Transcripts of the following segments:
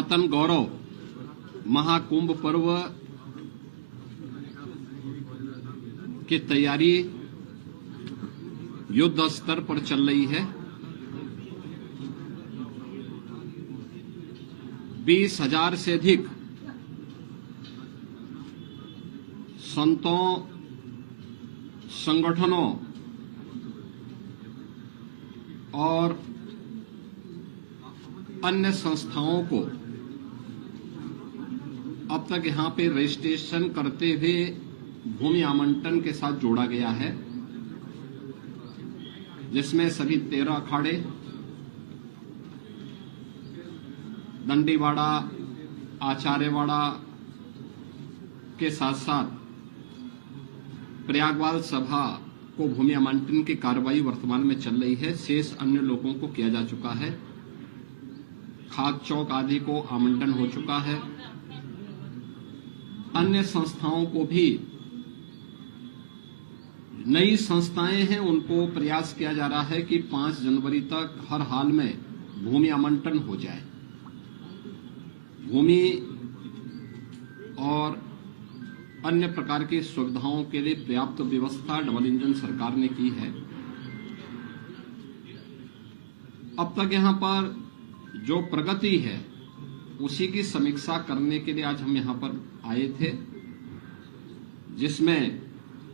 सनातन गौरव महाकुंभ पर्व की तैयारी युद्ध स्तर पर चल रही है। 20,000 से अधिक संतों, संगठनों और अन्य संस्थाओं को अब तक यहां पे रजिस्ट्रेशन करते हुए भूमि आवंटन के साथ जोड़ा गया है, जिसमें सभी 13 अखाड़े, दंडीवाड़ा, आचार्यवाड़ा के साथ साथ प्रयागवाल सभा को भूमि आवंटन की कार्रवाई वर्तमान में चल रही है। शेष अन्य लोगों को किया जा चुका है। खाक चौक आदि को आवंटन हो चुका है। अन्य संस्थाओं को भी, नई संस्थाएं हैं, उनको प्रयास किया जा रहा है कि 5 जनवरी तक हर हाल में भूमि आवंटन हो जाए। भूमि और अन्य प्रकार की सुविधाओं के लिए पर्याप्त व्यवस्था डबल इंजन सरकार ने की है। अब तक यहां पर जो प्रगति है उसी की समीक्षा करने के लिए आज हम यहां पर आए थे, जिसमें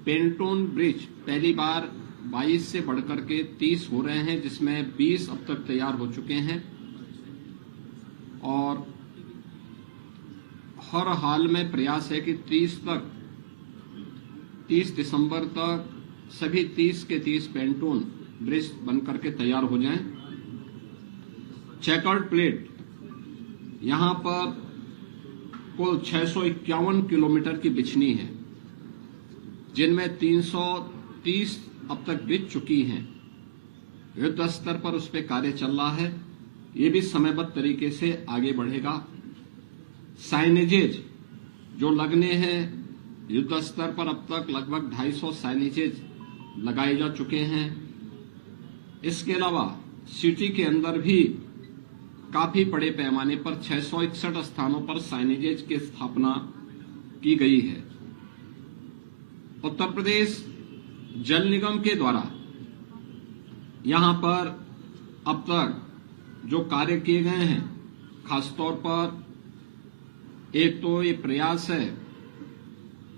पेंटोन ब्रिज पहली बार 22 से बढ़कर के 30 हो रहे हैं, जिसमें 20 अब तक तैयार हो चुके हैं और हर हाल में प्रयास है कि 30 दिसंबर तक सभी 30 के 30 पेंटोन ब्रिज बनकर के तैयार हो जाएं। चेकर्ड प्लेट यहां पर कुल 651 किलोमीटर की बिछनी है, जिनमें 330 अब तक बिछ चुकी हैं। युद्ध स्तर पर उस पर कार्य चल रहा है। ये भी समयबद्ध तरीके से आगे बढ़ेगा। साइनेजेज जो लगने हैं, युद्ध स्तर पर अब तक लगभग 250 साइनेजेज लगाए जा चुके हैं। इसके अलावा सिटी के अंदर भी काफी बड़े पैमाने पर 661 स्थानों पर साइनेजेज की स्थापना की गई है। उत्तर प्रदेश जल निगम के द्वारा यहां पर अब तक जो कार्य किए गए हैं, खासतौर पर एक तो ये प्रयास है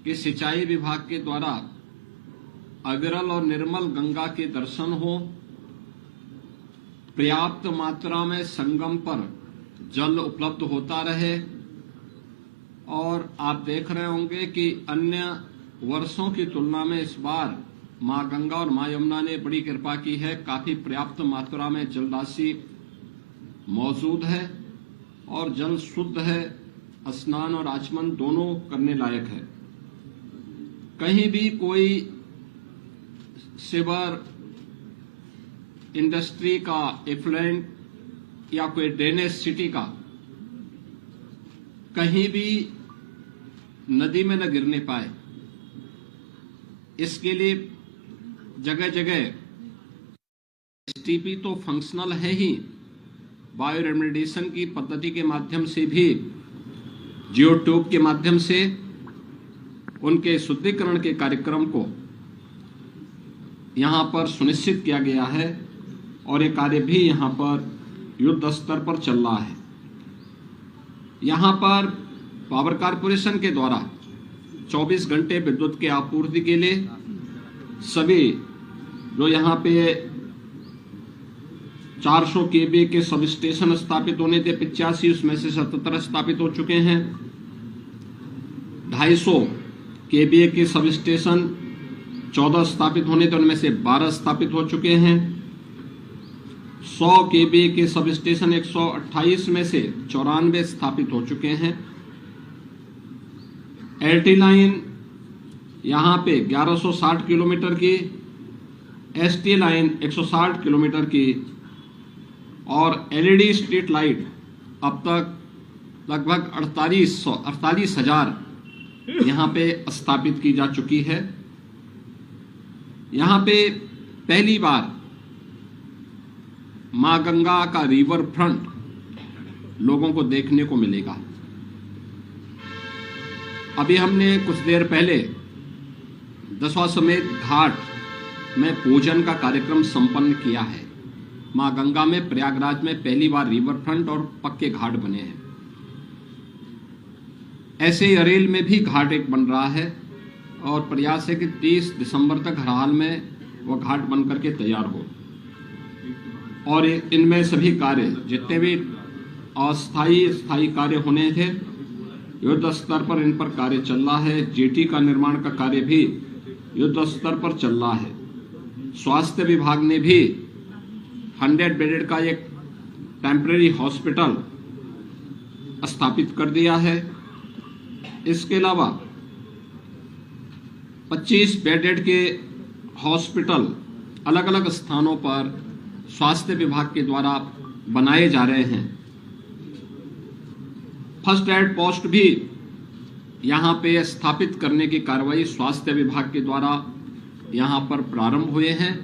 कि सिंचाई विभाग के द्वारा अविरल और निर्मल गंगा के दर्शन हो, पर्याप्त मात्रा में संगम पर जल उपलब्ध होता रहे। और आप देख रहे होंगे कि अन्य वर्षों की तुलना में इस बार मां गंगा और मां यमुना ने बड़ी कृपा की है। काफी पर्याप्त मात्रा में जल राशि मौजूद है और जल शुद्ध है। स्नान और आचमन दोनों करने लायक है। कहीं भी कोई सीवर, इंडस्ट्री का एफ्लुएंट या कोई ड्रेनेज सिटी का कहीं भी नदी में न गिरने पाए, इसके लिए जगह जगह एसटीपी तो फंक्शनल है ही, बायो रेमेडिएशन की पद्धति के माध्यम से भी, जियो ट्यूब के माध्यम से उनके शुद्धिकरण के कार्यक्रम को यहां पर सुनिश्चित किया गया है और ये कार्य भी यहां पर युद्ध स्तर पर चल रहा है। यहां पर पावर कारपोरेशन के द्वारा 24 घंटे विद्युत की आपूर्ति के लिए सभी जो यहां पे 400 केवी के सब स्टेशन स्थापित होने थे 85, उसमें से 77 स्थापित हो चुके हैं। 250 केवी के सब स्टेशन 14 स्थापित होने थे, उनमें से 12 स्थापित हो चुके हैं। 100 केवी के सब स्टेशन 128 में से 94 स्थापित हो चुके हैं। एलटी लाइन यहां पे 1160 किलोमीटर की, एसटी लाइन 160 किलोमीटर की और एलईडी स्ट्रीट लाइट अब तक लगभग 48,000 यहां पे स्थापित की जा चुकी है। यहां पे पहली बार मां गंगा का रिवर फ्रंट लोगों को देखने को मिलेगा। अभी हमने कुछ देर पहले दशाश्वमेध घाट में पूजन का कार्यक्रम संपन्न किया है। मां गंगा में प्रयागराज में पहली बार रिवर फ्रंट और पक्के घाट बने हैं। ऐसे ही अरेल में भी घाट एक बन रहा है और प्रयास है कि 30 दिसंबर तक हर हाल में वह घाट बन करके तैयार हो। और इनमें सभी कार्य जितने भी अस्थायी स्थायी कार्य होने थे, युद्ध स्तर पर इन पर कार्य चल रहा है। जेटी का निर्माण का कार्य भी युद्ध स्तर पर चल रहा है। स्वास्थ्य विभाग ने भी 100 बेडेड का एक टेम्परेरी हॉस्पिटल स्थापित कर दिया है। इसके अलावा 25 बेडेड के हॉस्पिटल अलग अलग स्थानों पर स्वास्थ्य विभाग के द्वारा बनाए जा रहे हैं। फर्स्ट एड पोस्ट भी यहां पे स्थापित करने की कार्रवाई स्वास्थ्य विभाग के द्वारा यहां पर प्रारंभ हुए हैं।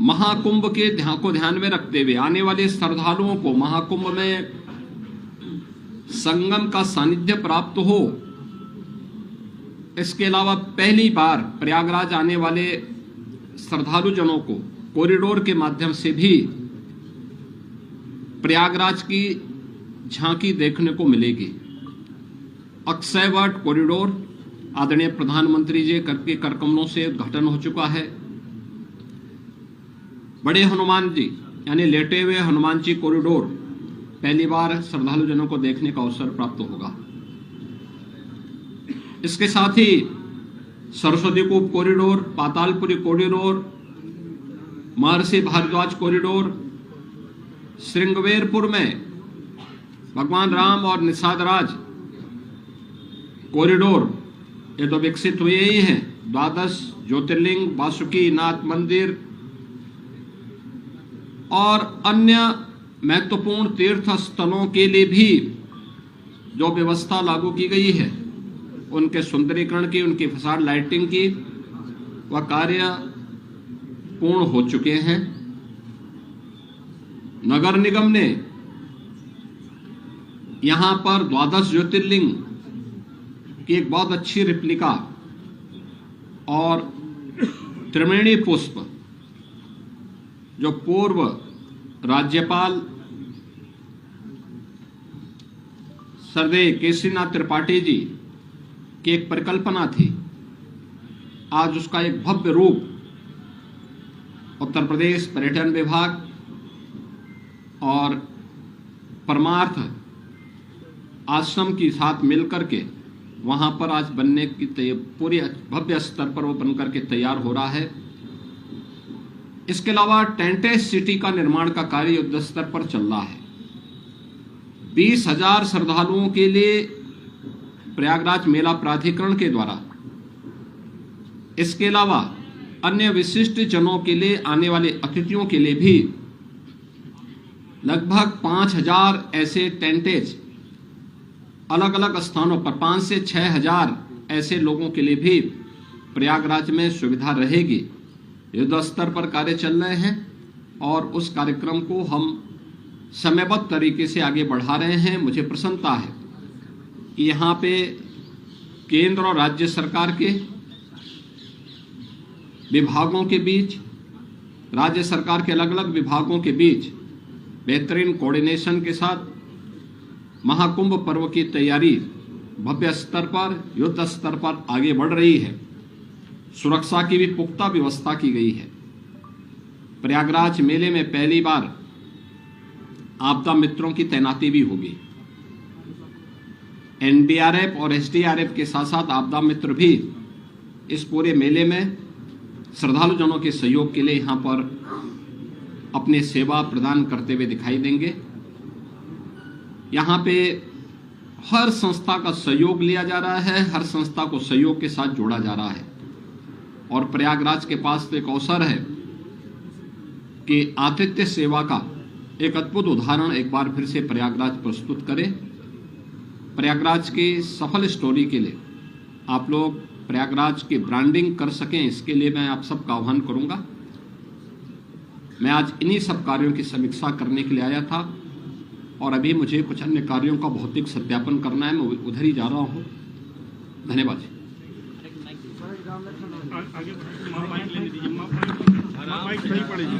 महाकुंभ के को ध्यान में रखते हुए आने वाले श्रद्धालुओं को महाकुंभ में संगम का सानिध्य प्राप्त हो। इसके अलावा पहली बार प्रयागराज आने वाले श्रद्धालु जनों को कॉरिडोर के माध्यम से भी प्रयागराज की झांकी देखने को मिलेगी। अक्षयवट कॉरिडोर आदरणीय प्रधानमंत्री जी के कर कमलों से उद्घाटन हो चुका है। बड़े हनुमान जी यानी लेटे हुए हनुमान जी कॉरिडोर पहली बार श्रद्धालु जनों को देखने का अवसर प्राप्त होगा। इसके साथ ही सरस्वती कूप कॉरिडोर, पातालपुरी कॉरिडोर, महर्षि भारद्वाज कॉरिडोर, श्रृंगवेरपुर में भगवान राम और निषादराज कॉरिडोर ये तो विकसित हुए ही हैं। 12 ज्योतिर्लिंग, वासुकी नाथ मंदिर और अन्य महत्वपूर्ण तीर्थ स्थलों के लिए भी जो व्यवस्था लागू की गई है, उनके सुंदरीकरण की, उनकी फसाड लाइटिंग की, वह कार्य पूर्ण हो चुके हैं। नगर निगम ने यहां पर 12 ज्योतिर्लिंग की एक बहुत अच्छी रिप्लिका और त्रिवेणी पुष्प जो पूर्व राज्यपाल सरदेय केसरीनाथ त्रिपाठी जी की एक परिकल्पना थी, आज उसका एक भव्य रूप उत्तर प्रदेश पर्यटन विभाग और परमार्थ आश्रम के साथ मिलकर के वहां पर आज बनने की पूरी भव्य स्तर पर वो बनकर के तैयार हो रहा है। इसके अलावा टेंटेज सिटी का निर्माण का कार्य युद्ध स्तर पर चल रहा है। 20,000 श्रद्धालुओं के लिए प्रयागराज मेला प्राधिकरण के द्वारा, इसके अलावा अन्य विशिष्ट जनों के लिए, आने वाले अतिथियों के लिए भी लगभग 5,000 ऐसे टेंटेज अलग अलग स्थानों पर 5 से 6,000 ऐसे लोगों के लिए भी प्रयागराज में सुविधा रहेगी। युद्ध स्तर पर कार्य चल रहे हैं और उस कार्यक्रम को हम समयबद्ध तरीके से आगे बढ़ा रहे हैं। मुझे प्रसन्नता है कि यहाँ पे केंद्र और राज्य सरकार के विभागों के बीच, राज्य सरकार के अलग अलग विभागों के बीच बेहतरीन कोऑर्डिनेशन के साथ महाकुंभ पर्व की तैयारी भव्य स्तर पर, युद्ध स्तर पर आगे बढ़ रही है। सुरक्षा की भी पुख्ता व्यवस्था की गई है। प्रयागराज मेले में पहली बार आपदा मित्रों की तैनाती भी होगी। एनडीआरएफ और एसडीआरएफ के साथ साथ आपदा मित्र भी इस पूरे मेले में श्रद्धालु जनों के सहयोग के लिए यहां पर अपनी सेवा प्रदान करते हुए दिखाई देंगे। यहां पे हर संस्था का सहयोग लिया जा रहा है, हर संस्था को सहयोग के साथ जोड़ा जा रहा है और प्रयागराज के पास तो एक अवसर है कि आतिथ्य सेवा का एक अद्भुत उदाहरण एक बार फिर से प्रयागराज प्रस्तुत करे। प्रयागराज की सफल स्टोरी के लिए आप लोग प्रयागराज की ब्रांडिंग कर सकें, इसके लिए मैं आप सबका आह्वान करूंगा। मैं आज इन्हीं सब कार्यों की समीक्षा करने के लिए आया था और अभी मुझे कुछ अन्य कार्यों का भौतिक सत्यापन करना है, मैं उधर ही जा रहा हूँ। धन्यवाद जी। आगे